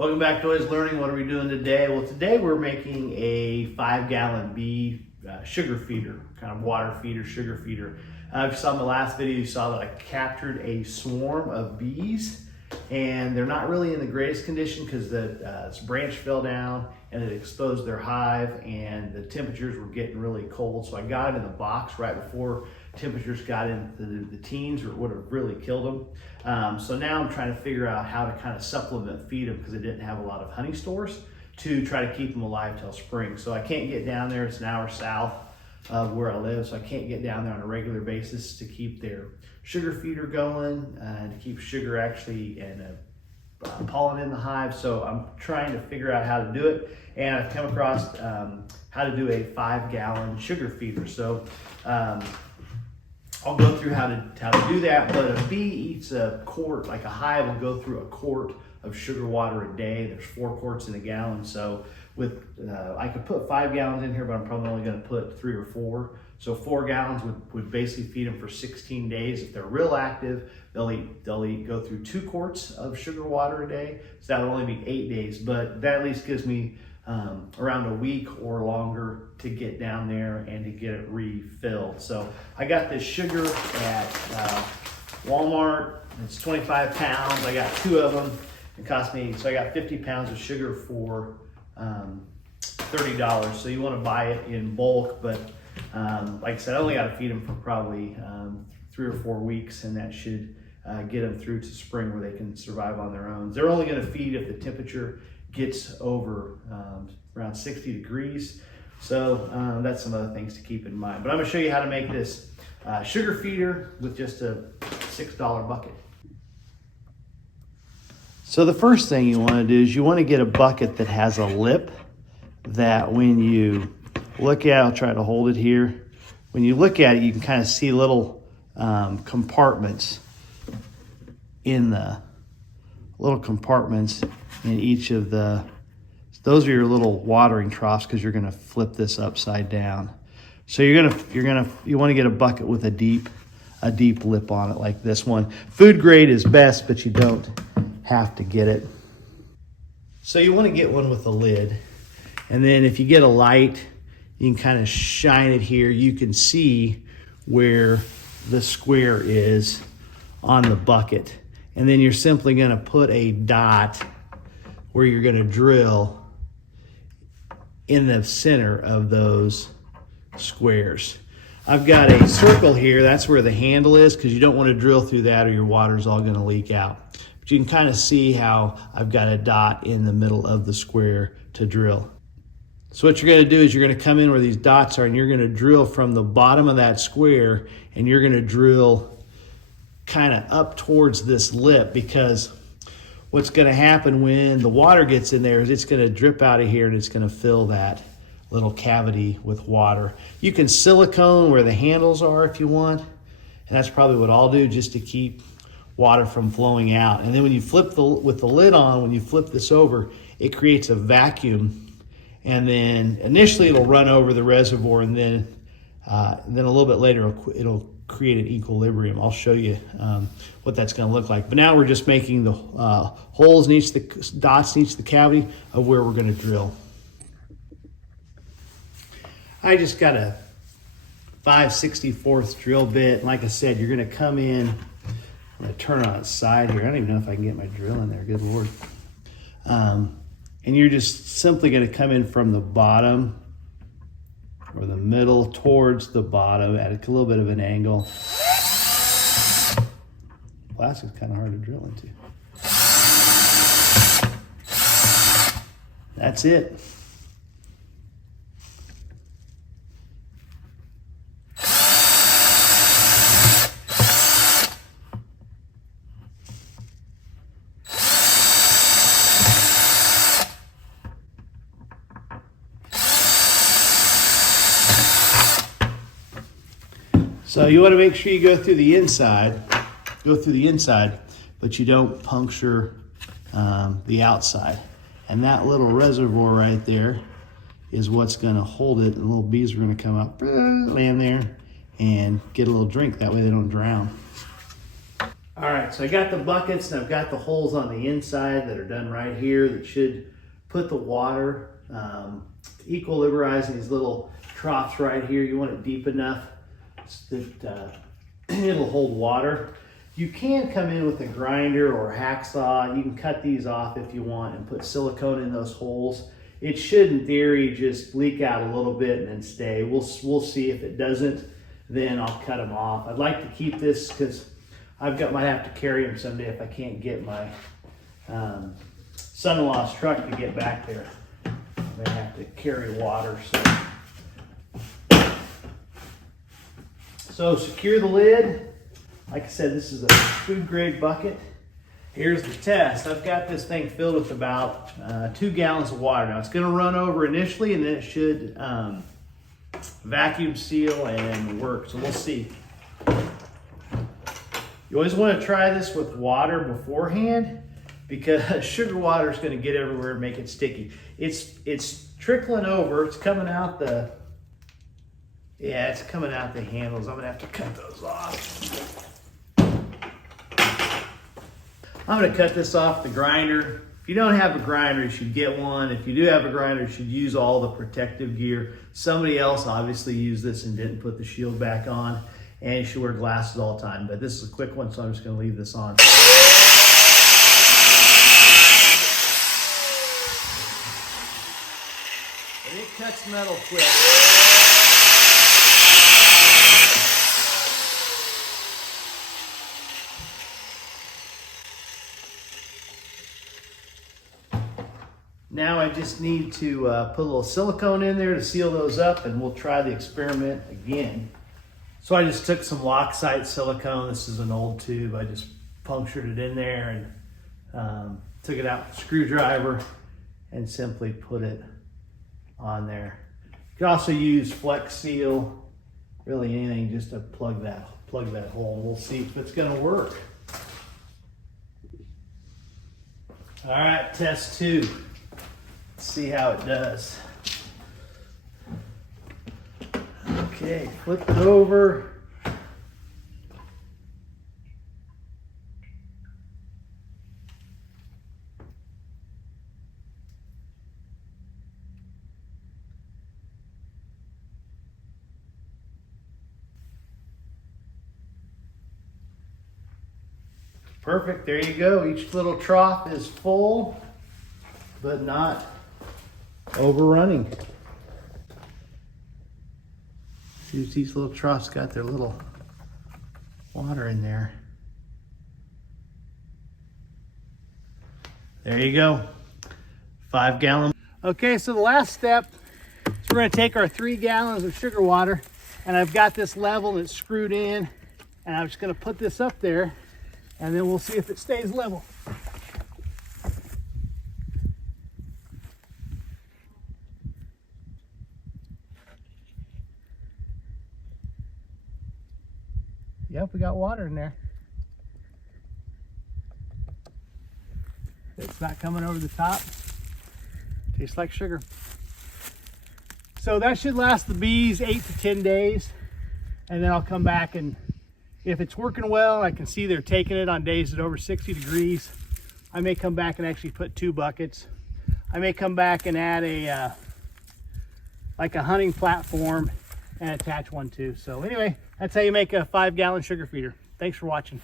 Welcome back to Always Learning. What are we doing today? Well, today we're making a 5-gallon bee sugar feeder, kind of water feeder, sugar feeder. If you saw in the last video, you saw that I captured a swarm of bees, and they're not really in the greatest condition because the branch fell down and it exposed their hive, and the temperatures were getting really cold. So I got it in the box right before temperatures got into the teens, or it would have really killed them. So now I'm trying to figure out how to kind of supplement feed them, because I didn't have a lot of honey stores, to try to keep them alive till spring. So I can't get down there. It's an hour south of where I live, so I can't get down there on a regular basis to keep their sugar feeder going and to keep sugar actually and pollen in the hive. So I'm trying to figure out how to do it, and I've come across how to do a 5-gallon sugar feeder. So I'll go through how to do that. But a bee eats a quart, like a hive will go through a quart of sugar water a day. There's 4 quarts in a gallon. So with I could put 5 gallons in here, but I'm probably only going to put 3 or 4. So 4 gallons would basically feed them for 16 days. If they're real active, they'll go through 2 quarts of sugar water a day. So that would only be 8 days, but that at least gives me around a week or longer to get down there and to get it refilled. So I got this sugar at Walmart. It's 25 pounds. I got 2 of them. It cost me, so I got 50 pounds of sugar for $30. So you want to buy it in bulk, but like I said, I only got to feed them for probably 3 or 4 weeks, and that should get them through to spring where they can survive on their own. They're only going to feed if the temperature gets over around 60 degrees. So that's some other things to keep in mind. But I'm going to show you how to make this sugar feeder with just a $6 bucket. So the first thing you want to do is you want to get a bucket that has a lip that when you look at, I'll try to hold it here. When you look at it, you can kind of see little compartments in each of those are your little watering troughs, because you're going to flip this upside down. So you want to get a bucket with a deep lip on it, like this one. Food grade is best, but you don't have to get it. So you want to get one with a lid, and then if you get a light, you can kind of shine it here. You can see where the square is on the bucket, and then you're simply going to put a dot where you're going to drill in the center of those squares. I've got a circle here. That's where the handle is, because you don't want to drill through that or your water's all going to leak out. But you can kind of see how I've got a dot in the middle of the square to drill. So what you're going to do is you're going to come in where these dots are, and you're going to drill from the bottom of that square, and you're going to drill kind of up towards this lip, because what's going to happen when the water gets in there is it's going to drip out of here, and it's going to fill that little cavity with water. You can silicone where the handles are if you want, and that's probably what I'll do, just to keep water from flowing out. And then when you flip with the lid on, when you flip this over, it creates a vacuum, and then initially it'll run over the reservoir, and then a little bit later it'll create an equilibrium. I'll show you what that's going to look like. But now we're just making the holes in each, the dots in each of the cavity of where we're going to drill. I just got a 5/64 drill bit. And like I said, you're going to come in. I'm going to turn it on its side here. I don't even know if I can get my drill in there. Good Lord. And you're just simply going to come in from the bottom or the middle towards the bottom at a little bit of an angle. Plastic's kind of hard to drill into. That's it. So you want to make sure you go through the inside, but you don't puncture the outside. And that little reservoir right there is what's going to hold it. And little bees are going to come up, land there, and get a little drink. That way they don't drown. All right, so I got the buckets and I've got the holes on the inside that are done right here that should put the water equilibrize in these little troughs right here. You want it deep enough that it'll hold water. You can come in with a grinder or a hacksaw. You can cut these off if you want and put silicone in those holes. It should, in theory, just leak out a little bit and then stay. We'll see. If it doesn't, then I'll cut them off. I'd like to keep this because might have to carry them someday if I can't get my son-in-law's truck to get back there. I may have to carry water. So secure the lid. Like I said, this is a food grade bucket. Here's the test. I've got this thing filled with about 2 gallons of water. Now it's going to run over initially, and then it should vacuum seal and work. So we'll see. You always want to try this with water beforehand because sugar water is going to get everywhere and make it sticky. It's trickling over. It's coming out it's coming out the handles. I'm going to have to cut those off. I'm going to cut this off the grinder. If you don't have a grinder, you should get one. If you do have a grinder, you should use all the protective gear. Somebody else obviously used this and didn't put the shield back on. And you should wear glasses all the time, but this is a quick one, so I'm just going to leave this on. And it cuts metal quick. Now I just need to put a little silicone in there to seal those up, and we'll try the experiment again. So I just took some Loctite silicone. This is an old tube. I just punctured it in there and took it out with a screwdriver and simply put it on there. You can also use Flex Seal, really anything, just to plug that hole. We'll see if it's going to work. All right, test 2. Let's see how it does. Okay, flip it over. Perfect, there you go. Each little trough is full, but not overrunning. See, these little troughs got their little water in there. There you go, 5 gallon. Okay, so the last step is we're gonna take our 3 gallons of sugar water, and I've got this level and it's screwed in, and I'm just gonna put this up there, and then we'll see if it stays level. Yep, we got water in there. It's not coming over the top. Tastes like sugar. So that should last the bees 8 to 10 days. And then I'll come back, and if it's working well, I can see they're taking it on days at over 60 degrees. I may come back and actually put 2 buckets. I may come back and add a like a hunting platform and attach one too. So anyway, that's how you make a 5 gallon sugar feeder. Thanks for watching.